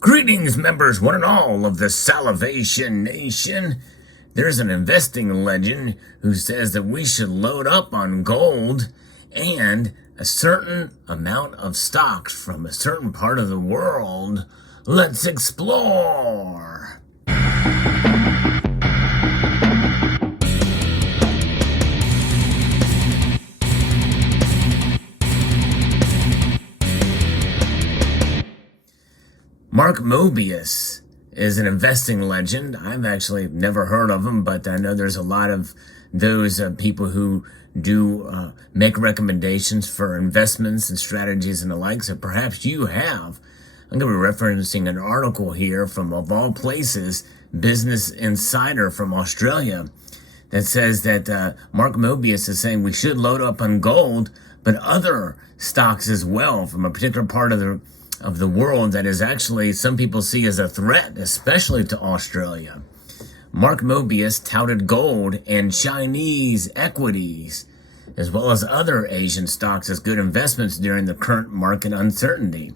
Greetings, members, one and all of the Salivation Nation. There's an investing legend who says that we should load up on gold and a certain amount of stocks from a certain part of the world. Let's explore. Mark Mobius is an investing legend. I've actually never heard of him, but I know there's a lot of those people who do make recommendations for investments and strategies and the like, so perhaps you have. I'm going to be referencing an article here from, of all places, Business Insider from Australia, that says that Mark Mobius is saying we should load up on gold, but other stocks as well from a particular part of the world that is actually some people see as a threat, especially to Australia. Mark Mobius touted gold and Chinese equities, as well as other Asian stocks, as good investments during the current market uncertainty.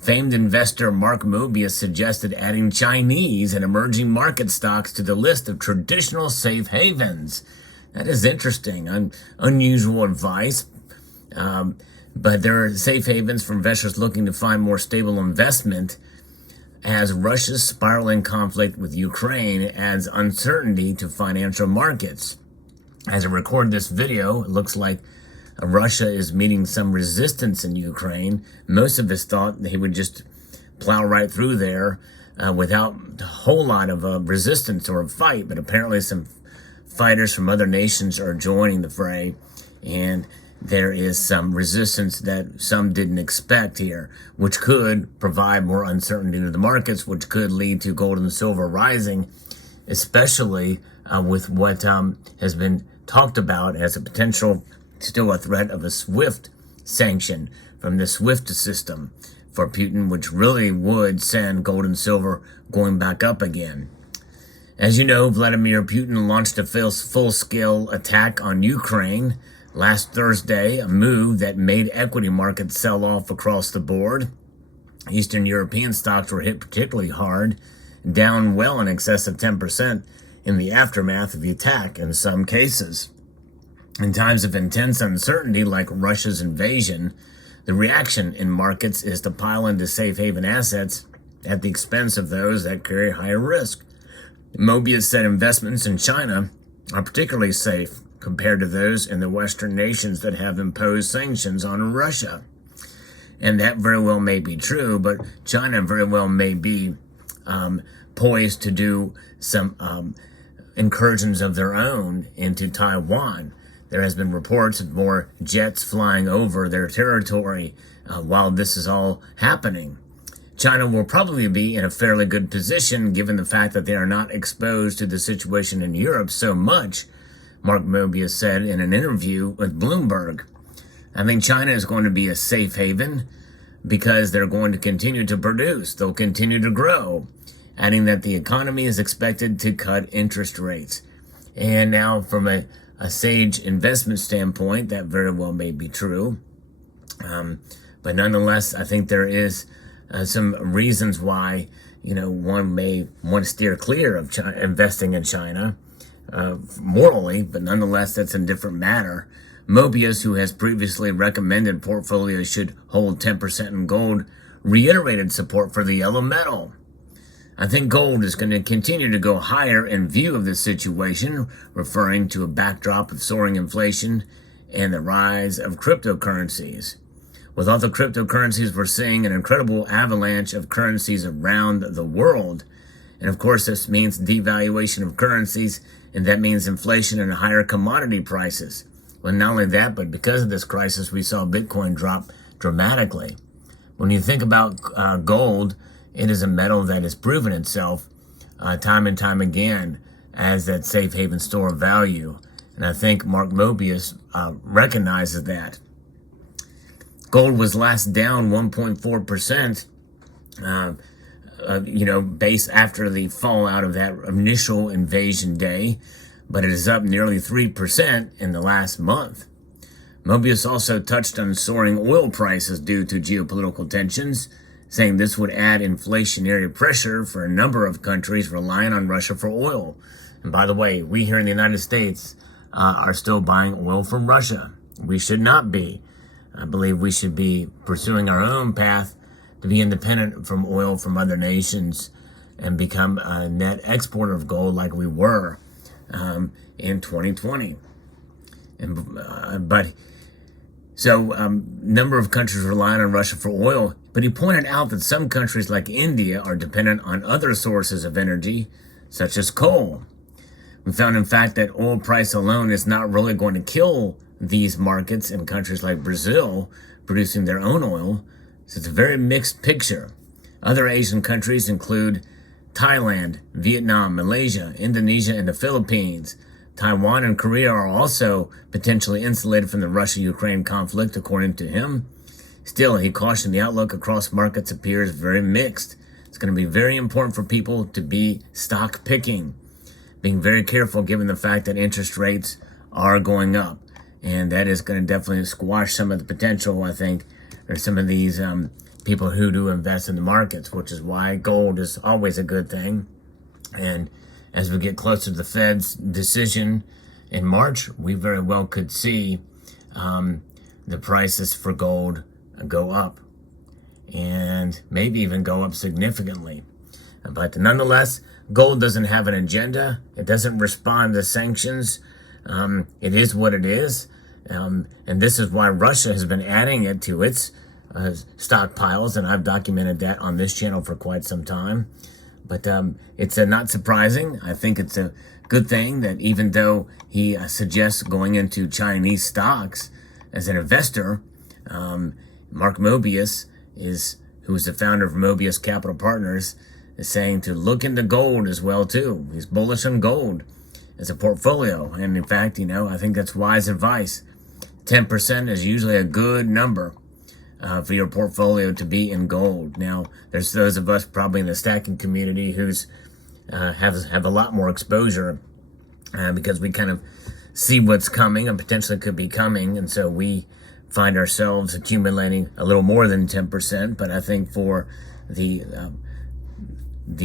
Famed investor Mark Mobius suggested adding Chinese and emerging market stocks to the list of traditional safe havens. That is interesting, unusual advice. But there are safe havens for investors looking to find more stable investment as Russia's spiraling conflict with Ukraine adds uncertainty to financial markets. As I record this video, it looks like Russia is meeting some resistance in Ukraine. Most of us thought he would just plow right through there without a whole lot of resistance or a fight, but apparently some fighters from other nations are joining the fray, and there is some resistance that some didn't expect here, which could provide more uncertainty to the markets, which could lead to gold and silver rising, especially with what has been talked about as a potential, still a threat of a SWIFT sanction from the SWIFT system for Putin, which really would send gold and silver going back up again. As you know, Vladimir Putin launched a full-scale attack on Ukraine last Thursday, a move that made equity markets sell off across the board. Eastern European stocks were hit particularly hard, down well in excess of 10% in the aftermath of the attack in some cases. In times of intense uncertainty like Russia's invasion, the reaction in markets is to pile into safe haven assets at the expense of those that carry higher risk. Mobius said investments in China are particularly safe compared to those in the Western nations that have imposed sanctions on Russia. And that very well may be true, but China very well may be poised to do some incursions of their own into Taiwan. There has been reports of more jets flying over their territory while this is all happening. China will probably be in a fairly good position given the fact that they are not exposed to the situation in Europe so much, Mark Mobius said in an interview with Bloomberg. I think China is going to be a safe haven because they're going to continue to produce. They'll continue to grow, adding that the economy is expected to cut interest rates. And now from a sage investment standpoint, that very well may be true. But nonetheless, I think there is some reasons why, one may want to steer clear of investing in China. Morally, but nonetheless, that's a different matter. Mobius, who has previously recommended portfolios should hold 10% in gold, reiterated support for the yellow metal. I think gold is going to continue to go higher in view of this situation, referring to a backdrop of soaring inflation and the rise of cryptocurrencies. With all the cryptocurrencies, we're seeing an incredible avalanche of currencies around the world. And of course, this means devaluation of currencies, and that means inflation and higher commodity prices. Well, not only that, but because of this crisis, we saw Bitcoin drop dramatically. When you think about gold, it is a metal that has proven itself time and time again as that safe haven store of value. And I think Mark Mobius recognizes that. Gold was last down 1.4%. Based after the fallout of that initial invasion day, but it is up nearly 3% in the last month. Mobius also touched on soaring oil prices due to geopolitical tensions, saying this would add inflationary pressure for a number of countries relying on Russia for oil. And by the way, we here in the United States are still buying oil from Russia. We should not be. I believe we should be pursuing our own path to be independent from oil from other nations and become a net exporter of gold like we were in 2020. Number of countries relying on Russia for oil, but he pointed out that some countries like India are dependent on other sources of energy, such as coal. We found, in fact, that oil price alone is not really going to kill these markets in countries like Brazil producing their own oil. So it's a very mixed picture. Other Asian countries include Thailand, Vietnam, Malaysia, Indonesia, and the Philippines. Taiwan and Korea are also potentially insulated from the Russia-Ukraine conflict, according to him. Still, he cautioned the outlook across markets appears very mixed. It's going to be very important for people to be stock picking, being very careful given the fact that interest rates are going up. And that is going to definitely squash some of the potential, I think, or some of these people who do invest in the markets, which is why gold is always a good thing. And as we get closer to the Fed's decision in March, we very well could see the prices for gold go up and maybe even go up significantly. But nonetheless, gold doesn't have an agenda. It doesn't respond to sanctions. It is what it is. And this is why Russia has been adding it to its stockpiles, and I've documented that on this channel for quite some time. But it's not surprising. I think it's a good thing that even though he suggests going into Chinese stocks as an investor, Mark Mobius, who is the founder of Mobius Capital Partners, is saying to look into gold as well too. He's bullish on gold as a portfolio. And in fact, I think that's wise advice. 10% is usually a good number for your portfolio to be in gold. Now, there's those of us probably in the stacking community who's have a lot more exposure because we kind of see what's coming and potentially could be coming, and so we find ourselves accumulating a little more than 10%. But I think for the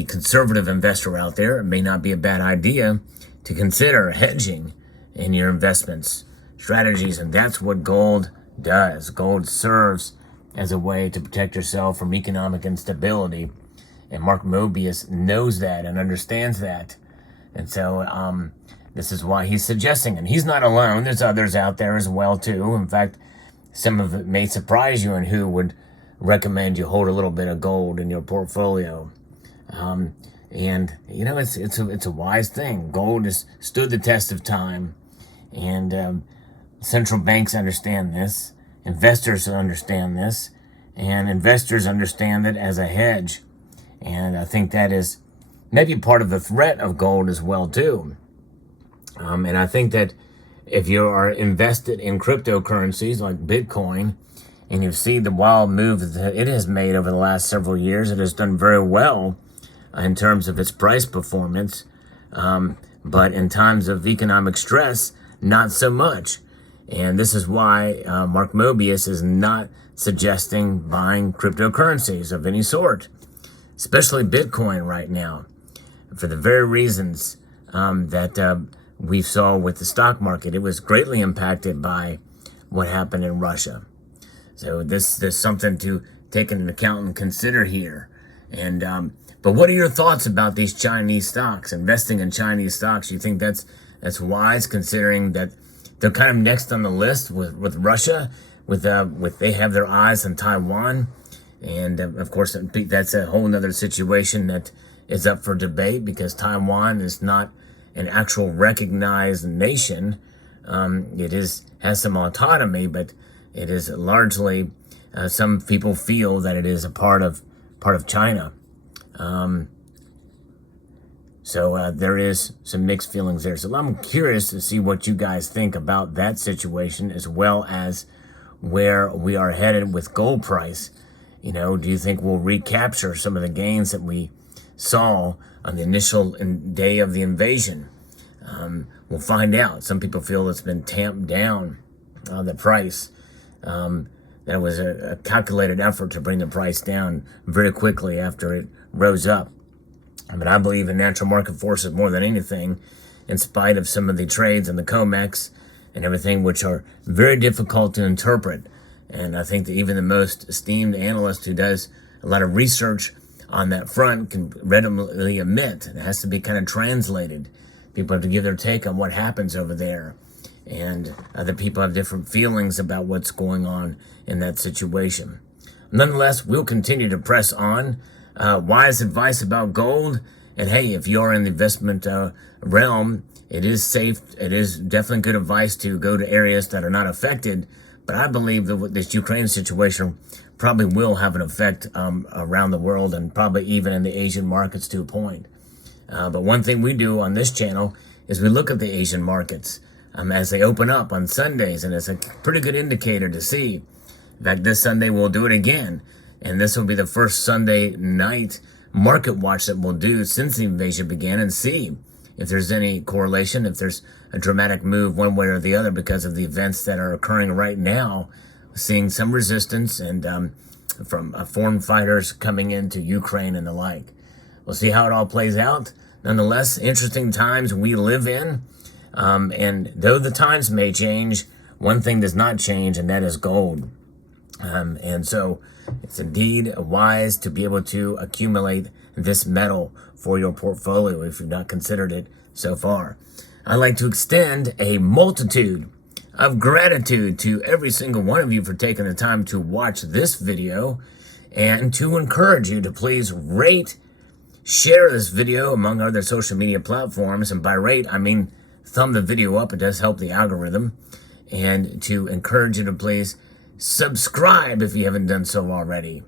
conservative investor out there, it may not be a bad idea to consider hedging in your investments strategies, and that's what gold does. Gold serves as a way to protect yourself from economic instability, and Mark Mobius knows that and understands that, and so this is why he's suggesting, and he's not alone. There's others out there as well too. In fact, some of it may surprise you, and who would recommend you hold a little bit of gold in your portfolio. And it's a wise thing. Gold has stood the test of time, and central banks understand this, investors understand this, and investors understand it as a hedge. And I think that is maybe part of the threat of gold as well too. And I think that if you are invested in cryptocurrencies like Bitcoin, and you see the wild move that it has made over the last several years, it has done very well in terms of its price performance. But in times of economic stress, not so much. And this is why Mark Mobius is not suggesting buying cryptocurrencies of any sort, especially Bitcoin right now, for the very reasons that we saw with the stock market. It was greatly impacted by what happened in Russia. So there's something to take into account and consider here. And but what are your thoughts about these Chinese stocks, investing in Chinese stocks? You think that's wise, considering that they're kind of next on the list with Russia, with they have their eyes on Taiwan, and of course that's a whole nother situation that is up for debate, because Taiwan is not an actual recognized nation. It has some autonomy, but it is largely some people feel that it is a part of China. So there is some mixed feelings there. So I'm curious to see what you guys think about that situation, as well as where we are headed with gold price. Do you think we'll recapture some of the gains that we saw on the initial day of the invasion? We'll find out. Some people feel it's been tamped down, the price. that it was a calculated effort to bring the price down very quickly after it rose up. But I believe in natural market forces more than anything, in spite of some of the trades and the COMEX and everything, which are very difficult to interpret. And I think that even the most esteemed analyst who does a lot of research on that front can readily admit it has to be kind of translated. People have to give their take on what happens over there. And other people have different feelings about what's going on in that situation. Nonetheless, we'll continue to press on. Wise advice about gold. And hey, if you're in the investment realm, it is safe. It is definitely good advice to go to areas that are not affected. But I believe that this Ukraine situation probably will have an effect around the world, and probably even in the Asian markets to a point. But one thing we do on this channel is we look at the Asian markets as they open up on Sundays, and it's a pretty good indicator to see. In fact, this Sunday we'll do it again, and this will be the first Sunday night market watch that we'll do since the invasion began, and see if there's any correlation, if there's a dramatic move one way or the other because of the events that are occurring right now, seeing some resistance and from foreign fighters coming into Ukraine and the like. We'll see how it all plays out. Nonetheless, interesting times we live in. And though the times may change, one thing does not change, and that is gold. And so it's indeed wise to be able to accumulate this metal for your portfolio if you've not considered it so far. I'd like to extend a multitude of gratitude to every single one of you for taking the time to watch this video, and to encourage you to please rate, share this video among other social media platforms. And by rate, I mean thumb the video up. It does help the algorithm. And to encourage you to please subscribe if you haven't done so already.